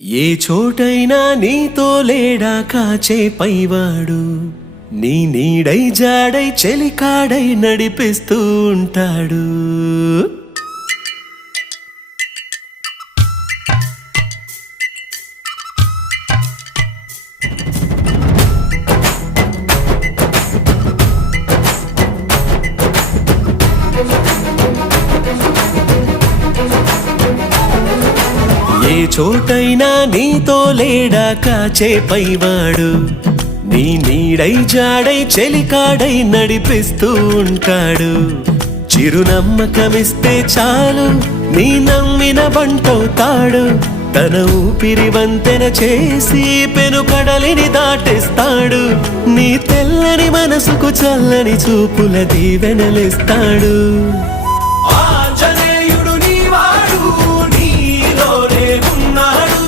ఏ చోటైనా నీతో లేడా కాచే పైవాడు, నీ నీడై జాడై చెలికాడై నడిపిస్తూ ఉంటాడు. ఏ చోటైనా నీతో లేడా కాచే పైవాడు, నీ నీడై జాడై చెలికాడై నడిపిస్తూ ఉంటాడు. చిరునమ్మకమిస్తే చాలు నీ నమ్మిన బంటవుతాడు. తన ఊపిరి వంతెన చేసి పెను కడలిని దాటిస్తాడు. నీ తెల్లని మనసుకు చల్లని చూపుల దీవెనలిస్తాడు.